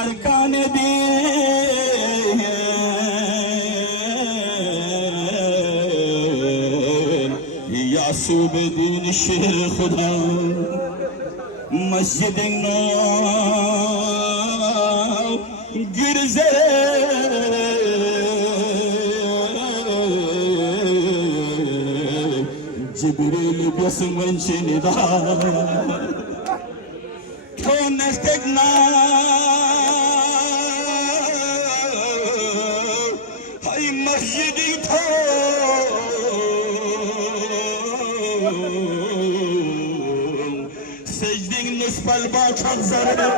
अरकान दीन यासूब दीन शेर खुदा मस्जिद no गिरजे Jibril बसमंशे Nida Nestegna hay masjidi tho secding nisbal ba çok zararı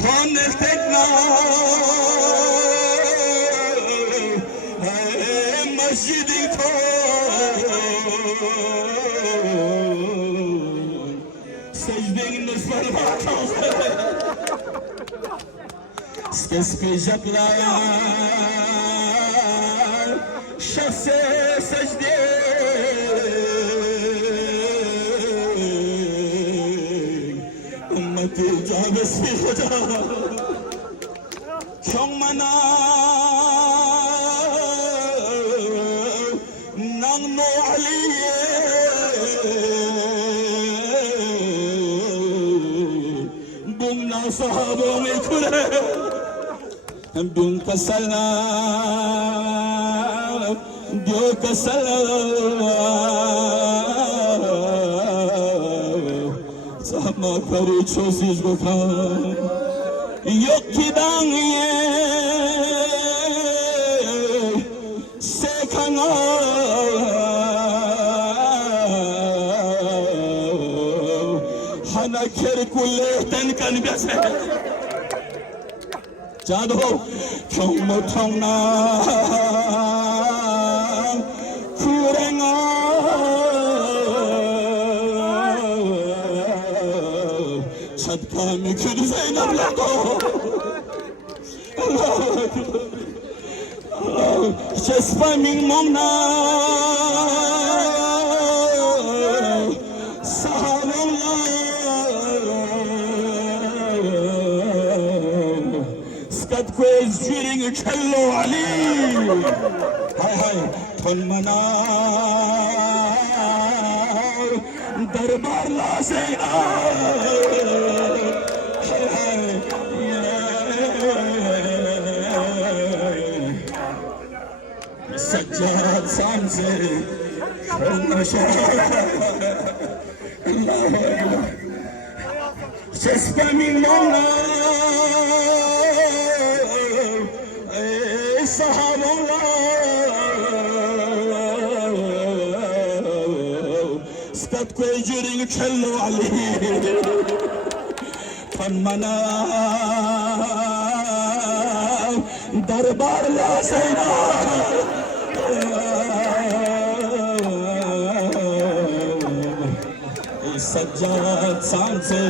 tho nestegna hay masjidi tho Spesifiyatlar şahse secde ümmeti cabesi hoca çok mana nangno aliye bungna sahabo me kure Dun kasalam, Dio kasalam, sama kari çosiz bakan, yok ki dangye, sekana, hana kerkule tenkan biasa. Jado, thong thong na, kurenga, sadka mi kudu zaynab lago, chespa ming mong na, Quiz cheating a cello Ali. Hi hi, thon manar darbar la se Hi hi, Sajjad Samse Nasha Allah Chespa mi mona Skat koyuring cello Ali Fan mana darbar la seyna Sajjad Samse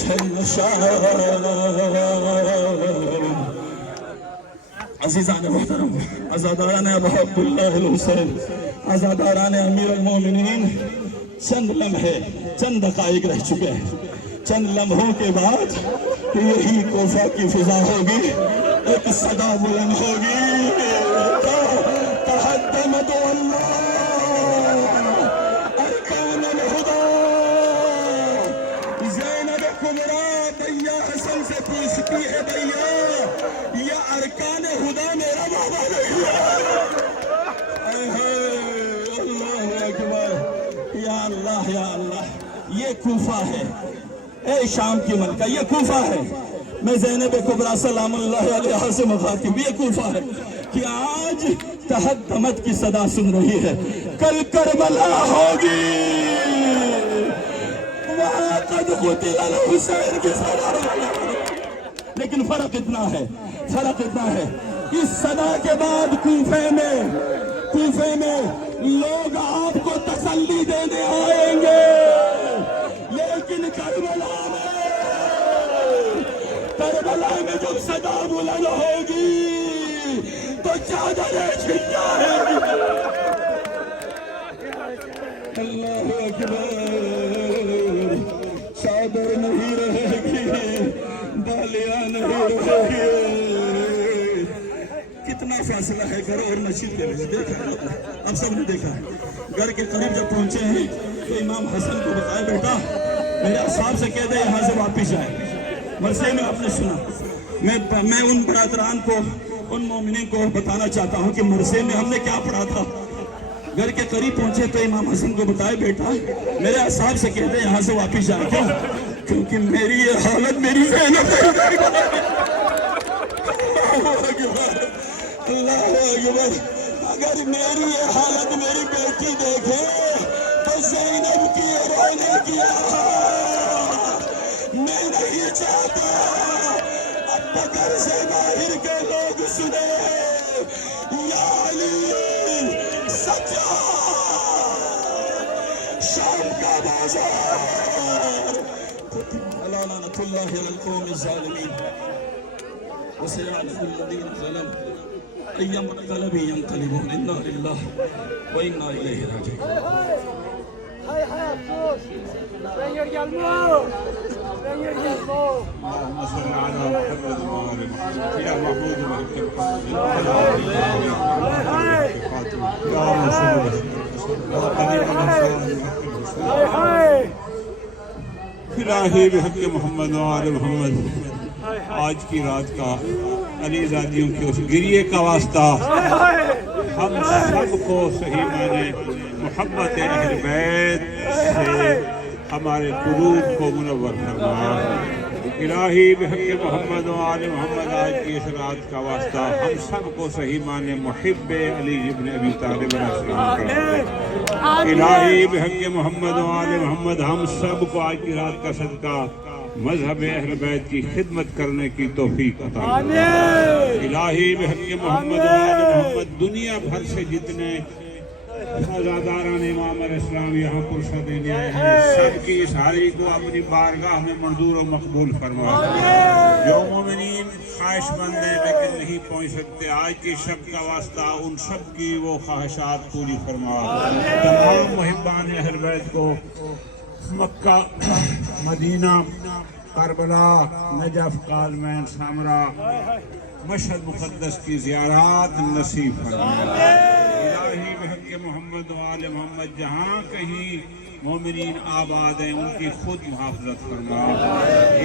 cello अज़ीज़ान मोहतरम आज़ादारान अबू अब्दुल्लाह हुसैन आज़ादारान अमीर अल-मोमिनीन चंद लम्हे चंद दक़ाइक़ रह चुके हैं चंद लम्हों के बाद यही कोफा की फिजा होगी एक सदा बुलंद होगी तहद्दमत अल्लाह अरकान अल-हुदा ज़ैनब कुबरा भैया हसन से पूछती है भैया या अरकान हुदा मेरा बाबा नहीं है अल्लाह अकबर या अल्लाह ये कूफा है ए शाम की मलका ये कूफा है मैं ज़ैनब कुबरा सलामुल्लाह अलैहा से मुखातिब ये कूफा है कि आज तहद्दमत की सदा सुन रही है कल करबला होगी वहाँ कद क़ुतिल हुसैन की सदा लेकिन फर्क इतना है इस सदा के बाद कूफे में लोग आपको तसल्ली देने आएंगे लेकिन करबला में जब सदा बुलंद होगी तो चादरें छिड़ जाएंगी अल्लाह अकबर। चादर नहीं रहेगी, बालियां नहीं रहेगी। कितना फासला है घर और मस्जिद के बीच, देखा है आप सब ने देखा है। घर के करीब जब पहुंचे हैं तो इमाम हसन को बताया, बेटा मेरे साहब से कह दे यहाँ से वापिस आए। मरसे में आपने सुना, मैं उन बरादरान को, उन मोमिनीन को बताना चाहता हूँ कि मरसे में हमने क्या पढ़ा था। घर के करीब पहुंचे तो इमाम हसन को बताया, बेटा मेरे साहब से कह दे यहाँ से वापिस जाए। क्यों? क्योंकि मेरी ये हालत मेरी ज़ैनब अल्लाह अकबर। अगर मेरी ये हालत मेरी बेटी देखे तो ज़ैनब की रोने की मैं नहीं चाहता अब बकर से बाहर के लोग सुने या अली सच्चा शाम का बाजार लानतुल्लाहि अलल कौमिज़ ज़ालिमीन व सयअलमुल लज़ीना ज़लमू अय्युम क़लबि यंक़लिबून इन्ना लिल्लाहि व इन्ना इलैहि राजिऊन। Hay afsus. Señor Yalmo. Señor Yalmo. اللهم صل على محمد وعلى يا محمود इलाही बिहक़ मोहम्मद वाले मोहम्मद। आज की रात का अलीज़ादियों की उस गिरिए का वास्ता हम सबको सही माने मोहब्बत अहल बैत से हमारे कुलूब को मुनव्वर फरमा। इलाही बिहक़ मोहम्मद वाले मोहम्मद। आज की इस रात का वास्ता हम सबको सही माने मुहिब्ब अली इब्न अबी तालिब इलाही बिहक़ मोहम्मद वाले मोहम्मद। हम सबको आज की रात का सदका मजहब अहल बैत की खिदमत करने की तौफीक अता फरमा। इलाही बिहक़ मोहम्मद वाले मोहम्मद। दुनिया भर से जितने फ़ज़ादारान इमाम इस्लाम यहाँ पुरसा देने आए हैं, सबकी इस हारी को अपनी बारगाह में मंजूर और मकबूल फरमा। जो मोमिनीन ख्वाहिशमंद हैं लेकिन नहीं पहुँच सकते, आज की शब का वास्ता उन सब की वो ख्वाहिशात पूरी फरमा। तमाम मुहिब्बान अहल बैत को मक्का, Medina, Karbala, Najaf, कालमैन, Samra, Mashhad मुक़द्दस की ज़ियारत नसीब फरमाए। इलाही बिहक़ मोहम्मद वाले मोहम्मद। जहाँ कहीं मोमिनीन आबाद हैं उनकी खुद मुहाफ़ज़त फरमा।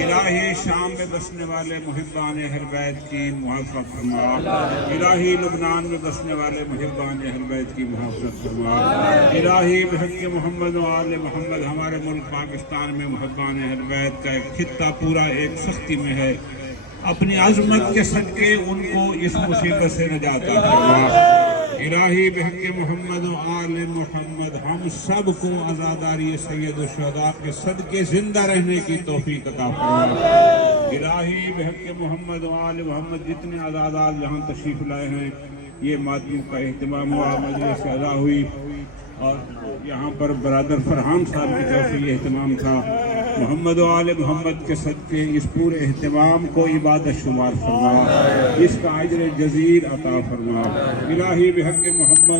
इलाही शाम में बसने वाले मुहिब्बान अहल बैत की मुहाफ़ज़त फरमा। इलाही लुबनान में बसने वाले मुहिब्बान अहल बैत की मुहाफ़ज़त फरमा। इलाही बिहक़ मोहम्मद वाले मोहम्मद। हमारे मुल्क पाकिस्तान में मुहिब्बान अहल बैत का एक खित्ता पूरा एक सख्ती में है, अपनी अज़मत के सदके उनको इस मुसीबत से नजात फरमा। इलाही बिहक़ मोहम्मद आले मोहम्मद। हम सब को आज़ादारी सैयद शुहदा के सदके जिंदा रहने की तौफीक अता फरमा। इलाही बिहक़ मोहम्मद आले मोहम्मद। जितने आज़ादार जहाँ तशरीफ़ लाए हैं, ये मातम का एहतमाम हुआ, मजलिस अदा हुई और यहाँ पर बरादर फरहान साहब की तरफ से ये एहतमाम था। मोहम्मद आले मोहम्मद के सदके इस पूरे एहतमाम को इबादत शुमार फरमा, इसका अजर जज़ील अता फरमा। इलाही बिहक़ मोहम्मद।